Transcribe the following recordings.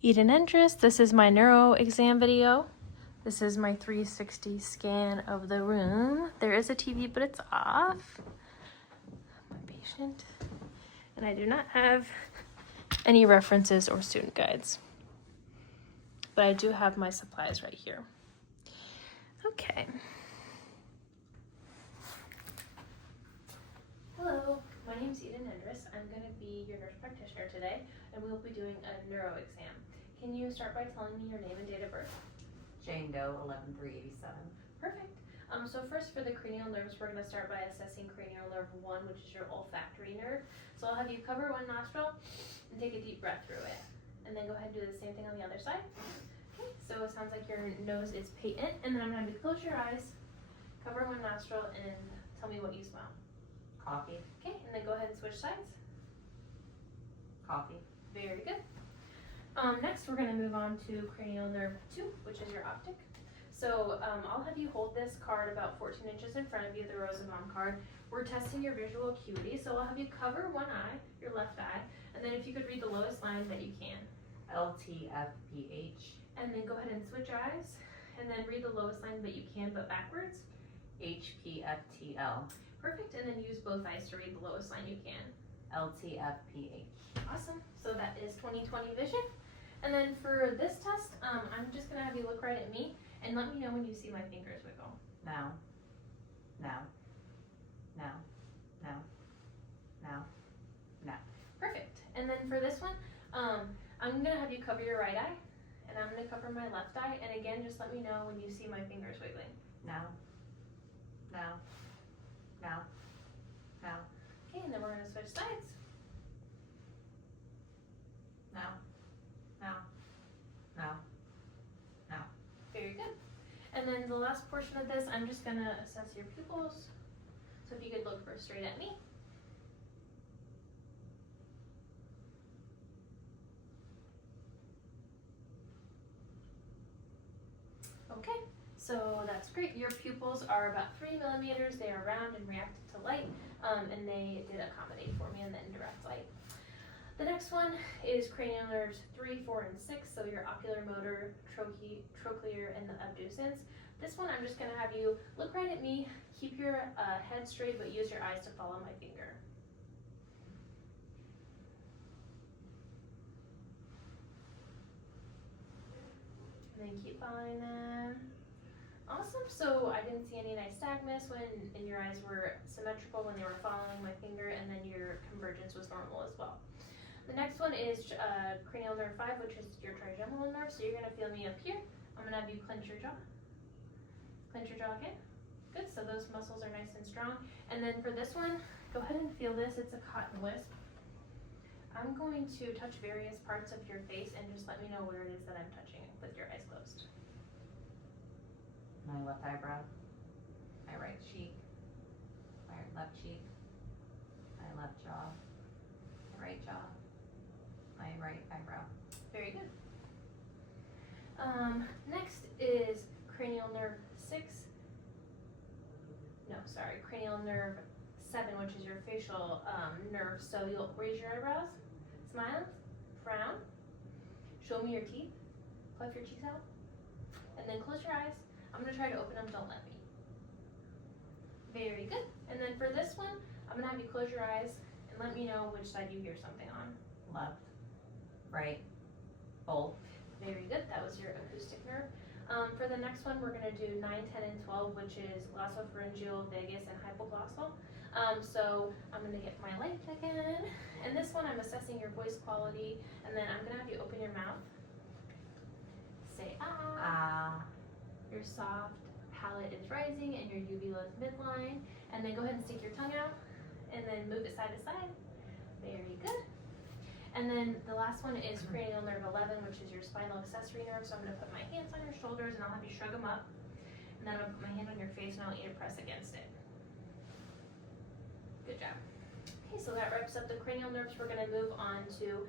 Eden Endress, this is my neuro exam video. This is my 360 scan of the room. There is a TV, but it's off. My patient. And I do not have any references or student guides. But I do have my supplies right here. Okay. Hello, my name is Eden Endress. I'm going to be your nurse practitioner today, and we'll be doing a neuro exam. Can you start by telling me your name and date of birth? Jane Doe, 11/3/87. Perfect. So first for the cranial nerves, we're going to start by assessing cranial nerve 1, which is your olfactory nerve. So I'll have you cover one nostril and take a deep breath through it. And then go ahead and do the same thing on the other side. Okay, so it sounds like your nose is patent. And then I'm going to have you close your eyes, cover one nostril, and tell me what you smell. Coffee. Okay, and then go ahead and switch sides. Coffee. Very good. Next, we're going to move on to cranial nerve 2, which is your optic. So I'll have you hold this card about 14 inches in front of you, the Rosenbaum card. We're testing your visual acuity, so I'll have you cover one eye, your left eye, and then if you could read the lowest line that you can. LTFPH. And then go ahead and switch eyes, and then read the lowest line that you can, but backwards. HPFTL. Perfect, and then use both eyes to read the lowest line you can. LTFPH. Awesome, so that is 20/20 vision. And then for this test, I'm just going to have you look right at me and let me know when you see my fingers wiggle. Now. Now. Now. Now. Now. Now. Perfect. And then for this one, I'm going to have you cover your right eye, and I'm going to cover my left eye. And again, just let me know when you see my fingers wiggling. Now. Now. Now. Now. Okay, and then we're going to switch sides. Now. Now. Now. Now. Very good. And then the last portion of this, I'm just going to assess your pupils. So if you could look first straight at me. Okay, so that's great. Your pupils are about 3 millimeters. They are round and reactive to light, and they did accommodate for me in the indirect light. The next one is cranial nerves 3, 4, and 6, so your ocular motor, trochlear, and the abducens. This one, I'm just going to have you look right at me, keep your head straight, but use your eyes to follow my finger. And then keep following them. Awesome, so I didn't see any nystagmus and your eyes were symmetrical when they were following my finger, and then your convergence was normal as well. The next one is cranial nerve 5, which is your trigeminal nerve. So you're going to feel me up here. I'm going to have you clench your jaw. Clench your jaw again. Good, so those muscles are nice and strong. And then for this one, go ahead and feel this. It's a cotton wisp. I'm going to touch various parts of your face and just let me know where it is that I'm touching with your eyes closed. My left eyebrow. My right cheek. My left cheek. My left jaw. My right jaw. My right eyebrow. Very good. Next is cranial nerve 6. No, sorry, cranial nerve 7, which is your facial nerve. So you'll raise your eyebrows, smile, frown, show me your teeth, puff your cheeks out, and then close your eyes. I'm going to try to open them, don't let me. Very good. And then for this one, I'm going to have you close your eyes and let me know which side you hear something on. Left. Right. Both. Very good. That was your acoustic nerve. For the next one, we're going to do 9, 10, and 12, which is glossopharyngeal, vagus, and hypoglossal. So I'm going to get my light again. And this one, I'm assessing your voice quality. And then I'm going to have you open your mouth. Say ah. Ah. Your soft palate is rising and your uvula is midline. And then go ahead and stick your tongue out. And then move it side to side. Very good. And then the last one is cranial nerve 11, which is your spinal accessory nerve. So I'm going to put my hands on your shoulders and I'll have you shrug them up. And then I'm going to put my hand on your face and I want you to press against it. Good job. Okay, so that wraps up the cranial nerves. We're going to move on to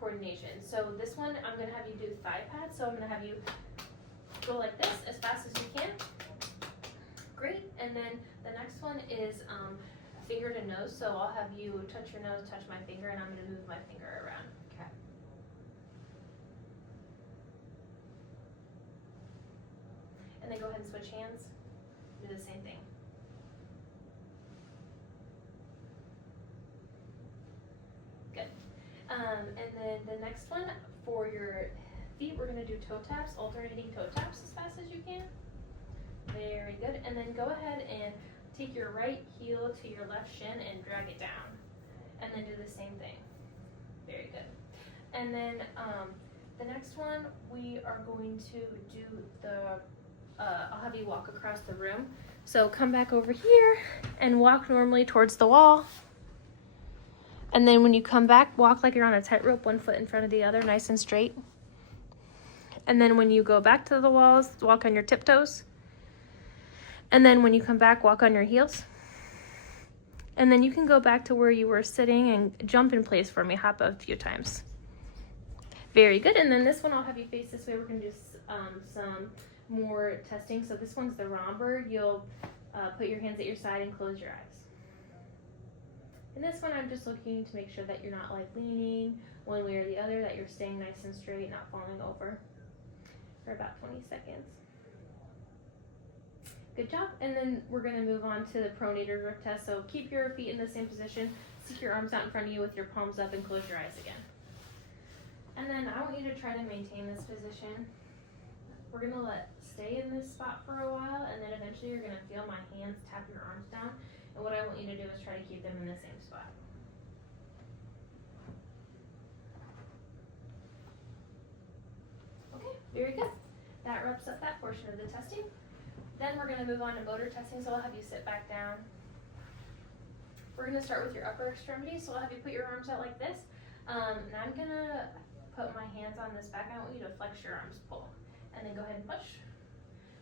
coordination. So this one, I'm going to have you do thigh pads. So I'm going to have you go like this as fast as you can. Great. And then the next one is finger to nose, so I'll have you touch your nose, touch my finger, and I'm going to move my finger around. Okay. And then go ahead and switch hands. Do the same thing. Good. And then the next one, for your feet, we're going to do toe taps, alternating toe taps as fast as you can. Very good. And then go ahead and take your right heel to your left shin and drag it down. And then do the same thing. Very good. And then the next one, we are going to do the, I'll have you walk across the room. So come back over here and walk normally towards the wall. And then when you come back, walk like you're on a tightrope, one foot in front of the other, nice and straight. And then when you go back to the walls, walk on your tiptoes. And then when you come back, walk on your heels. And then you can go back to where you were sitting and jump in place for me, hop a few times. Very good. And then this one, I'll have you face this way. We're going to do some more testing. So this one's the romper. You'll put your hands at your side and close your eyes. And this one, I'm just looking to make sure that you're not like leaning one way or the other, that you're staying nice and straight, not falling over, for about 20 seconds. Good job. And then we're going to move on to the pronator grip test. So keep your feet in the same position. Stick your arms out in front of you with your palms up and close your eyes again. And then I want you to try to maintain this position. We're going to stay in this spot for a while, and then eventually you're going to feel my hands tap your arms down. And what I want you to do is try to keep them in the same spot. Okay, very good. That wraps up that portion of the testing. Then we're going to move on to motor testing, so I'll have you sit back down. We're going to start with your upper extremity, so I'll have you put your arms out like this. And I'm going to put my hands on this back. I want you to flex your arms, pull, and then go ahead and push.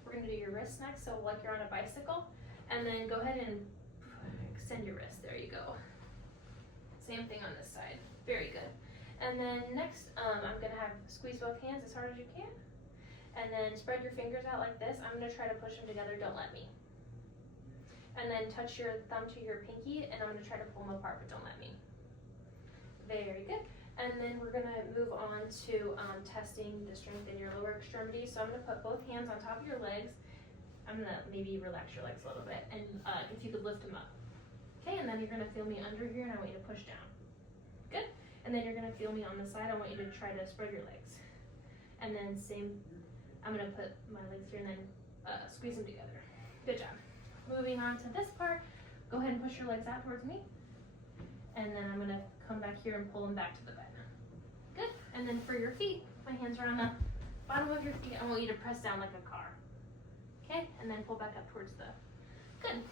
We're going to do your wrists next, so like you're on a bicycle, and then go ahead and extend your wrist. There you go. Same thing on this side. Very good. And then next, I'm going to have squeeze both hands as hard as you can. And then spread your fingers out like this. I'm going to try to push them together, don't let me. And then touch your thumb to your pinky, and I'm going to try to pull them apart, but don't let me. Very good. And then we're going to move on to testing the strength in your lower extremity. So I'm going to put both hands on top of your legs. I'm going to maybe relax your legs a little bit, and if you could lift them up. Okay, and then you're going to feel me under here, and I want you to push down. Good. And then you're going to feel me on the side. I want you to try to spread your legs. And then same. I'm going to put my legs here and then squeeze them together. Good job. Moving on to this part, go ahead and push your legs out towards me. And then I'm going to come back here and pull them back to the bed. Good. And then for your feet, my hands are on the bottom of your feet. I want you to press down like a car. Okay? And then pull back up towards the... Good.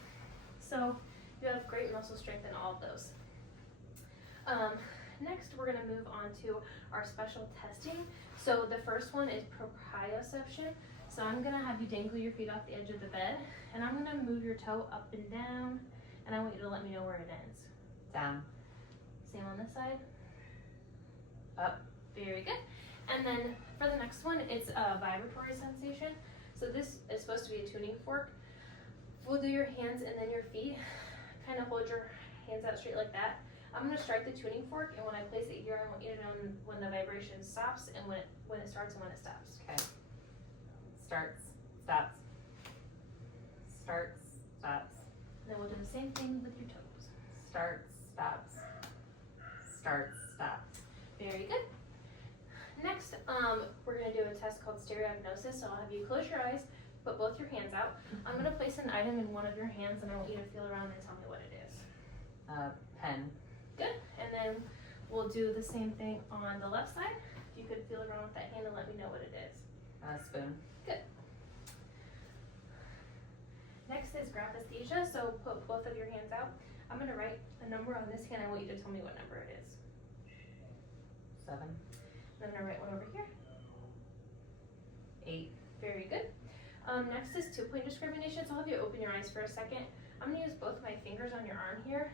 So you have great muscle strength in all of those. Next, we're going to move on to our special testing. So the first one is proprioception. So I'm going to have you dangle your feet off the edge of the bed, and I'm going to move your toe up and down, and I want you to let me know where it ends. Down. Same on this side. Up. Very good. And then for the next one, it's a vibratory sensation. So this is supposed to be a tuning fork. We'll do your hands and then your feet. Kind of hold your hands out straight like that. I'm going to strike the tuning fork, and when I place it here, I want you to know when the vibration stops and when it starts and when it stops. Okay. Starts, stops. Starts, stops. And then we'll do the same thing with your toes. Starts, stops. Starts, stops. Very good. Next, we're going to do a test called stereognosis. So I'll have you close your eyes, put both your hands out. I'm going to place an item in one of your hands, and I want you to feel around and tell me what it is. Pen. Good. And then we'll do the same thing on the left side. If you could feel around with that hand and let me know what it is. Spoon. Good. Next is graphesthesia. So put both of your hands out. I'm going to write a number on this hand. I want you to tell me what number it is. 7. And I'm going to write one over here. 8. Very good. Next is 2-point discrimination. So I'll have you open your eyes for a second. I'm going to use both my fingers on your arm here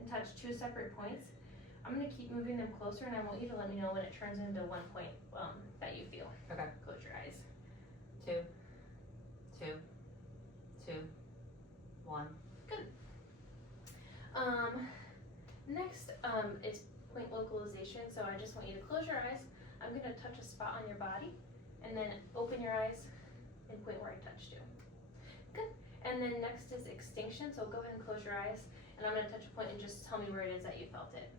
and touch 2 separate points. I'm going to keep moving them closer, and I want you to let me know when it turns into 1 point that you feel. Okay. Close your eyes. 2. 2. 2. 1. Good. Next, is point localization. So I just want you to close your eyes. I'm gonna touch a spot on your body, and then open your eyes and point where I touched you. Good. And then next is extinction. So go ahead and close your eyes, and I'm gonna touch a point and just tell me where it is that you felt it.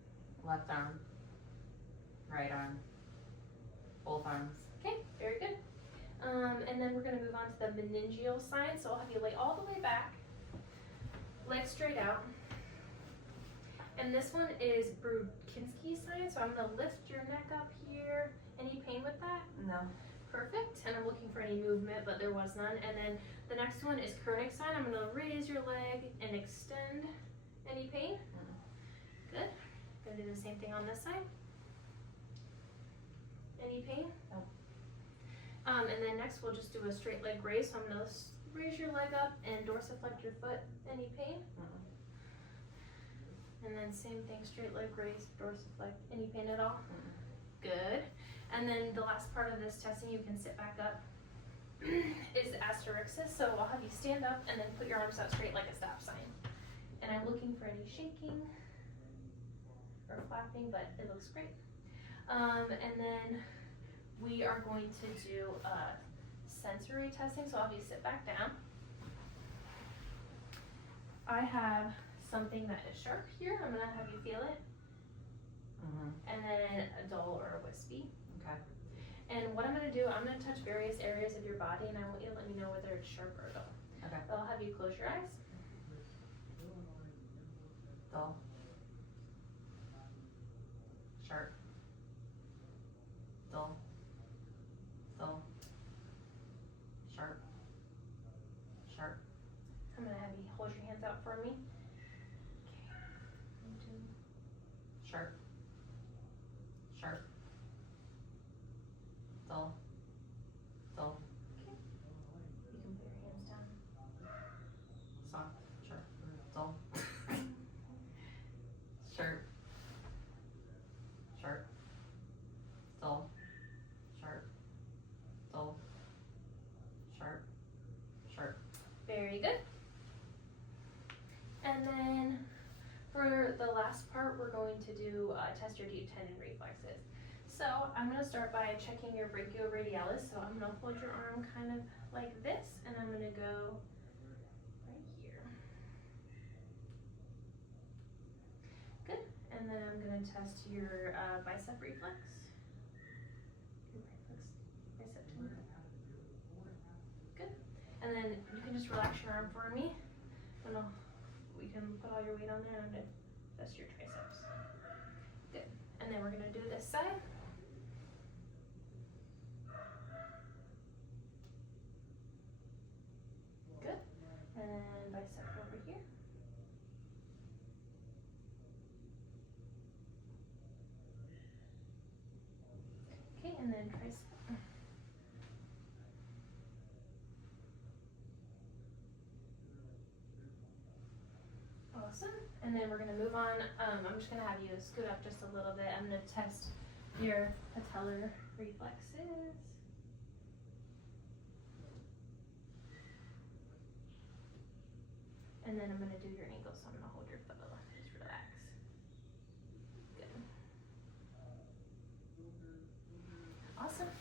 Left arm, right arm, both arms. Okay, very good. And then we're gonna move on to the meningeal sign. So I'll have you lay all the way back, legs straight out. And this one is Brudkinski sign. So I'm gonna lift your neck up here. Any pain with that? No. Perfect. And I'm looking for any movement, but there was none. And then the next one is Koenig sign. I'm gonna raise your leg and extend. Any pain? Good. Gonna do the same thing on this side. Any pain? Nope. And then next we'll just do a straight leg raise. So I'm gonna raise your leg up and dorsiflect your foot. Any pain? And then same thing, straight leg raise, dorsiflect. Any pain at all? Good. And then the last part of this testing, you can sit back up, is asterixis. So I'll have you stand up and then put your arms out straight like a stop sign. And I'm looking for any shaking or flapping, but it looks great. And then we are going to do sensory testing. So I'll have you sit back down. I have something that is sharp here. I'm gonna have you feel it. And then a dull or a wispy. Okay. And what I'm gonna do, I'm gonna touch various areas of your body, and I want you to let me know whether it's sharp or dull. Okay. So I'll have you close your eyes. Dull. Sharp. Dull. Dull. Sharp. Sharp. I'm gonna have you hold your hands out for me. Okay. 1, 2. Sharp. Sharp. Dull. Dull. Okay. You can put your hands down. Soft. Sharp. Dull. Sharp. Sharp. Dull. Sharp. Dull. Sharp. Sharp. Very good. And then for the last part, we're going to do test your deep tendon reflexes. So I'm gonna start by checking your brachioradialis. So I'm gonna hold your arm kind of like this, and I'm gonna go right here. Good. And then I'm gonna test your bicep reflex. Bicep tendon. Good. And then you can just relax your arm for me. We can put all your weight on there, and I'm gonna test your triceps. Good. And then we're gonna do this side. Good. And then bicep over here. Okay, and then tricep. Awesome. And then we're gonna move on. I'm just gonna have you scoot up just a little bit. I'm gonna test your patellar reflexes. And then I'm gonna do your ankle, so I'm gonna hold your foot. Just relax. Good. Awesome.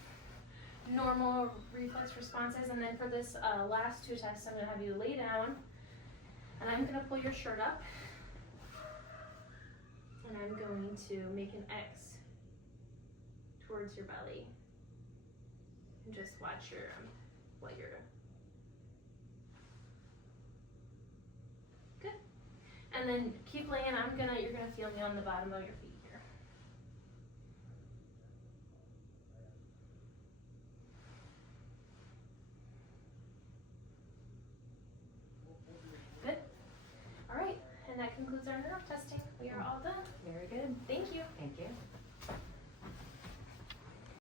Normal reflex responses. And then for this last two tests, I'm gonna have you lay down. And I'm gonna pull your shirt up, and I'm going to make an X towards your belly, and just watch your what you're. Good. And then keep laying. You're gonna feel me on the bottom of your feet here. Good. All right, and that concludes our neuro testing. We are all done. Very good. Thank you. Thank you.